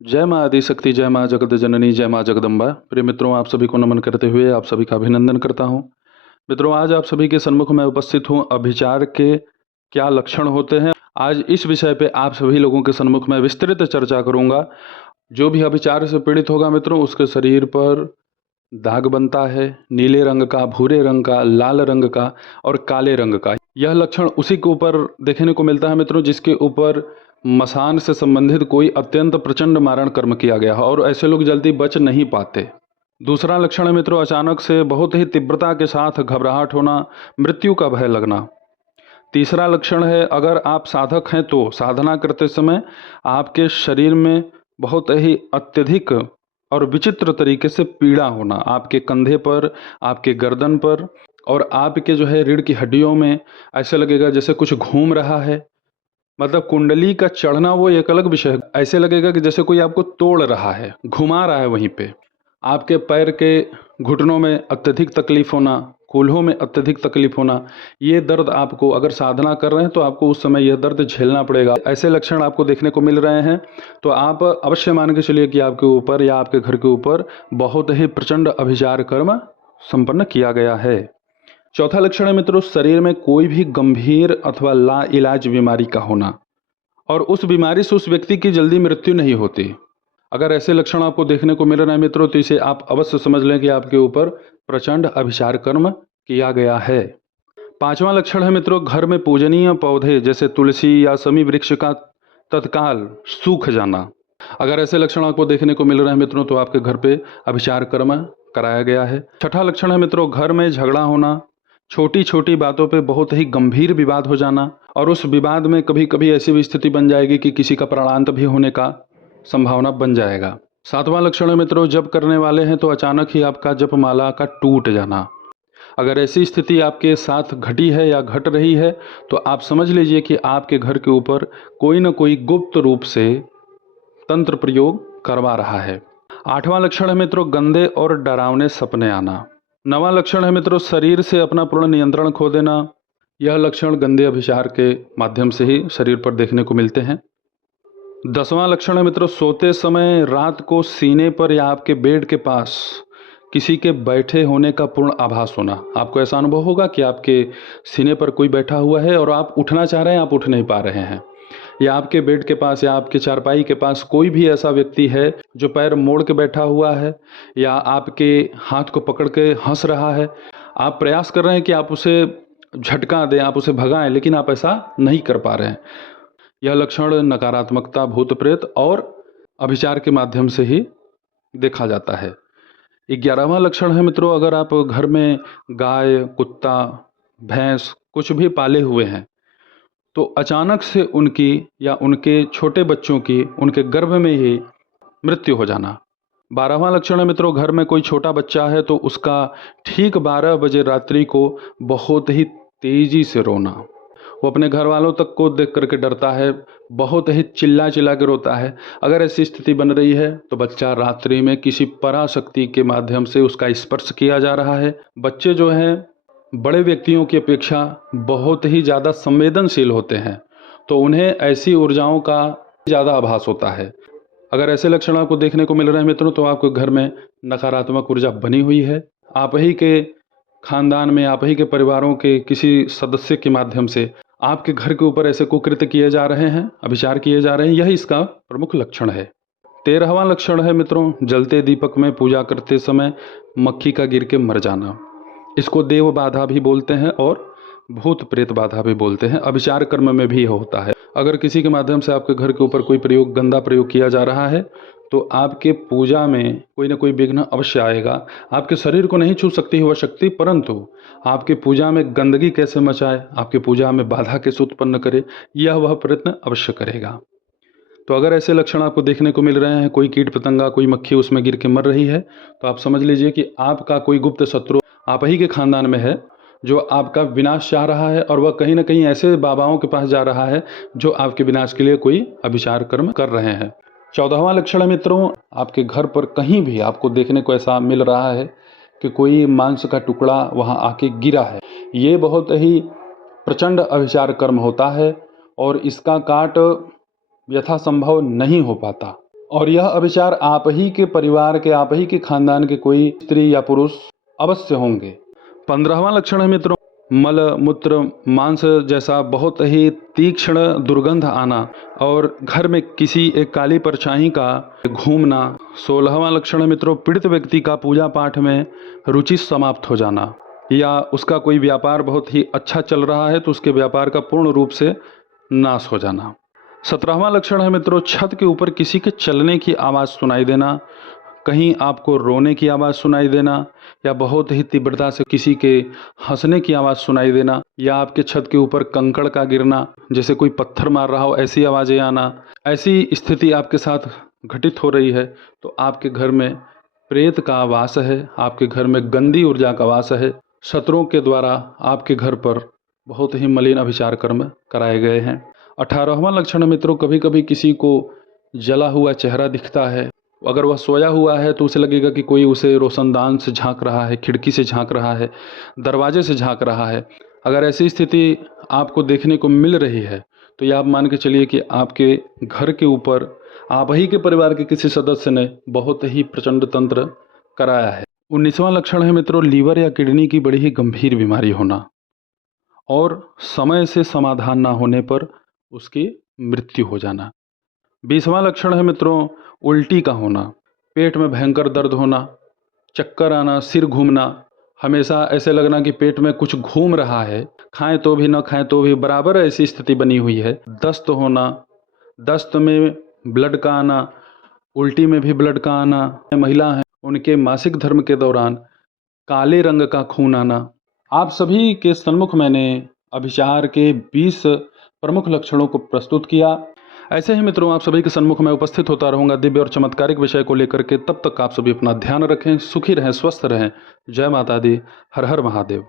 जय माँ आदिशक्ति, जय माँ जगत जननी, जय माँ जगदम्बा। प्रिय मित्रों, आप सभी को नमन करते हुए आप सभी का अभिनंदन करता हूँ। मित्रों, आज आप सभी के सन्मुख में उपस्थित हूँ। अभिचार के क्या लक्षण होते हैं, आज इस विषय पे आप सभी लोगों के सन्मुख में विस्तृत चर्चा करूँगा। जो भी अभिचार से पीड़ित होगा मित्रों, उसके शरीर पर दाग बनता है, नीले रंग का, भूरे रंग का, लाल रंग का और काले रंग का। यह लक्षण उसी के ऊपर देखने को मिलता है मित्रों जिसके ऊपर मसान से संबंधित कोई अत्यंत प्रचंड मारण कर्म किया गया है और ऐसे लोग जल्दी बच नहीं पाते। दूसरा लक्षण है मित्रों, अचानक से बहुत ही तीव्रता के साथ घबराहट होना, मृत्यु का भय लगना। तीसरा लक्षण है, अगर आप साधक हैं तो साधना करते समय आपके शरीर में बहुत ही अत्यधिक और विचित्र तरीके से पीड़ा होना, आपके कंधे पर, आपके गर्दन पर और आपके रीढ़ की हड्डियों में ऐसे लगेगा जैसे कुछ घूम रहा है। मतलब कुंडली का चढ़ना वो एक अलग विषय है, ऐसे लगेगा कि जैसे कोई आपको तोड़ रहा है, घुमा रहा है वहीं पे। आपके पैर के घुटनों में अत्यधिक तकलीफ होना, कूल्हों में अत्यधिक तकलीफ होना, ये दर्द आपको, अगर साधना कर रहे हैं तो आपको उस समय यह दर्द झेलना पड़ेगा। ऐसे लक्षण आपको देखने को मिल रहे हैं तो आप अवश्य मान के चलिए कि आपके ऊपर या आपके घर के ऊपर बहुत ही प्रचंड अभिचार कर्म संपन्न किया गया है। चौथा लक्षण है मित्रों, शरीर में कोई भी गंभीर अथवा ला इलाज बीमारी का होना और उस बीमारी से उस व्यक्ति की जल्दी मृत्यु नहीं होती। अगर ऐसे लक्षण आपको देखने को मिल रहे हैं मित्रों तो इसे आप अवश्य समझ लें कि आपके ऊपर प्रचंड अभिचार कर्म किया गया है। पांचवा लक्षण है मित्रों, घर में पूजनीय पौधे जैसे तुलसी या शमी वृक्ष का तत्काल सूख जाना। अगर ऐसे लक्षण आपको देखने को मिल रहे हैं मित्रों तो आपके घर पे अभिचार कर्म कराया गया है। छठा लक्षण है मित्रों, घर में झगड़ा होना, छोटी छोटी बातों पे बहुत ही गंभीर विवाद हो जाना और उस विवाद में कभी कभी ऐसी भी स्थिति बन जाएगी कि किसी का प्राणांत भी होने का संभावना बन जाएगा। सातवां लक्षण है मित्रों, जप करने वाले हैं तो अचानक ही आपका जपमाला का टूट जाना। अगर ऐसी स्थिति आपके साथ घटी है या घट रही है तो आप समझ लीजिए कि आपके घर के ऊपर कोई न कोई गुप्त रूप से तंत्र प्रयोग करवा रहा है। आठवां लक्षण है मित्रों, गंदे और डरावने सपने आना। नवां लक्षण है मित्रों, शरीर से अपना पूर्ण नियंत्रण खो देना। यह लक्षण गंदे अभिचार के माध्यम से ही शरीर पर देखने को मिलते हैं। 10वां लक्षण है मित्रों, सोते समय रात को सीने पर या आपके बेड के पास किसी के बैठे होने का पूर्ण आभास होना। आपको ऐसा अनुभव होगा कि आपके सीने पर कोई बैठा हुआ है और आप उठना चाह रहे हैं, आप उठ नहीं पा रहे हैं। या आपके बेड के पास या आपके चारपाई के पास कोई भी ऐसा व्यक्ति है जो पैर मोड़ के बैठा हुआ है या आपके हाथ को पकड़ के हंस रहा है। आप प्रयास कर रहे हैं कि आप उसे झटका दें, आप उसे भगाएं, लेकिन आप ऐसा नहीं कर पा रहे हैं। यह लक्षण नकारात्मकता, भूत प्रेत और अभिचार के माध्यम से ही देखा जाता है। 11वां लक्षण है मित्रों, अगर आप घर में गाय, कुत्ता, भैंस कुछ भी पाले हुए हैं तो अचानक से उनकी या उनके छोटे बच्चों की उनके गर्भ में ही मृत्यु हो जाना। 12वां लक्षण है मित्रों, घर में कोई छोटा बच्चा है तो उसका ठीक 12 बजे रात्रि को बहुत ही तेजी से रोना। वो अपने घर वालों तक को देख करके डरता है, बहुत ही चिल्ला चिल्ला के रोता है। अगर ऐसी स्थिति बन रही है तो बच्चा रात्रि में किसी पराशक्ति के माध्यम से उसका स्पर्श किया जा रहा है। बच्चे जो हैं बड़े व्यक्तियों की अपेक्षा बहुत ही ज़्यादा संवेदनशील होते हैं तो उन्हें ऐसी ऊर्जाओं का ज़्यादा आभास होता है। अगर ऐसे लक्षण आपको देखने को मिल रहे हैं मित्रों तो आपके घर में नकारात्मक ऊर्जा बनी हुई है। आप ही के खानदान में, आप ही के परिवारों के किसी सदस्य के माध्यम से आपके घर के ऊपर ऐसे कुकृत्य किए जा रहे हैं, अभिचार किए जा रहे हैं, यही इसका प्रमुख लक्षण है। 13वां लक्षण है मित्रों, जलते दीपक में पूजा करते समय मक्खी का गिर के मर जाना। इसको देव बाधा भी बोलते हैं और भूत प्रेत बाधा भी बोलते हैं। अभिचार कर्म में भी होता है। अगर किसी के माध्यम से आपके घर के ऊपर कोई प्रयोग, गंदा प्रयोग किया जा रहा है तो आपके पूजा में कोई ना कोई विघ्न अवश्य आएगा। आपके शरीर को नहीं छू सकती वह शक्ति, परंतु आपके पूजा में गंदगी कैसे मचाए, आपके पूजा में बाधा कैसे उत्पन्न करे, यह वह प्रयत्न अवश्य करेगा। तो अगर ऐसे लक्षण आपको देखने को मिल रहे हैं, कोई कीट पतंगा, कोई मक्खी उसमें गिर के मर रही है, तो आप समझ लीजिए कि आपका कोई गुप्त शत्रु आप ही के खानदान में है जो आपका विनाश चाह रहा है और वह कहीं ना कहीं ऐसे बाबाओं के पास जा रहा है जो आपके विनाश के लिए कोई अभिचार कर्म कर रहे हैं। 14वां लक्षण है मित्रों, आपके घर पर कहीं भी आपको देखने को ऐसा मिल रहा है कि कोई मांस का टुकड़ा वहां आके गिरा है। ये बहुत ही प्रचंड अभिचार कर्म होता है और इसका काट यथासंभव नहीं हो पाता। और यह अभिचार आप ही के परिवार के, आप ही के खानदान के कोई स्त्री या पुरुष अवश्य होंगे। 15वां लक्षण है मित्रों, मल मूत्र मांस जैसा बहुत ही तीक्ष्ण दुर्गंध आना और घर में किसी एक काली परछाई का घूमना। 16वां लक्षण है मित्रों, पीड़ित व्यक्ति का पूजा पाठ में रुचि समाप्त हो जाना, या उसका कोई व्यापार बहुत ही अच्छा चल रहा है तो उसके व्यापार का पूर्ण रूप से नाश हो जाना। 17वां लक्षण है मित्रों, छत के ऊपर किसी के चलने की आवाज़ सुनाई देना, कहीं आपको रोने की आवाज़ सुनाई देना, या बहुत ही तीव्रता से किसी के हंसने की आवाज़ सुनाई देना, या आपके छत के ऊपर कंकड़ का गिरना, जैसे कोई पत्थर मार रहा हो ऐसी आवाज़ें आना। ऐसी स्थिति आपके साथ घटित हो रही है तो आपके घर में प्रेत का वास है, आपके घर में गंदी ऊर्जा का वास है। शत्रुओं के द्वारा आपके घर पर बहुत ही मलिन अभिचार कर्म कराए गए हैं। 18वां लक्षण मित्रों, कभी कभी किसी को जला हुआ चेहरा दिखता है। अगर वह सोया हुआ है तो उसे लगेगा कि कोई उसे रोशनदान से झांक रहा है, खिड़की से झांक रहा है, दरवाजे से झांक रहा है। अगर ऐसी स्थिति आपको देखने को मिल रही है तो यह आप मान के चलिए कि आपके घर के ऊपर आप ही के परिवार के किसी सदस्य ने बहुत ही प्रचंड तंत्र कराया है। 19वां लक्षण है मित्रों, लीवर या किडनी की बड़ी ही गंभीर बीमारी होना और समय से समाधान ना होने पर उसकी मृत्यु हो जाना। 20वां लक्षण है मित्रों, उल्टी का होना, पेट में भयंकर दर्द होना, चक्कर आना, सिर घूमना, हमेशा ऐसे लगना कि पेट में कुछ घूम रहा है, खाएं तो भी न खाएं तो भी बराबर ऐसी स्थिति बनी हुई है। दस्त होना, दस्त में ब्लड का आना, उल्टी में भी ब्लड का आना। महिला हैं उनके मासिक धर्म के दौरान काले रंग का खून आना। आप सभी के सन्मुख मैंने अभिचार के 20 प्रमुख लक्षणों को प्रस्तुत किया। ऐसे ही मित्रों आप सभी के सन्मुख में उपस्थित होता रहूंगा दिव्य और चमत्कारिक विषय को लेकर के। तब तक आप सभी अपना ध्यान रखें, सुखी रहें, स्वस्थ रहें। जय माता दी, हर हर महादेव।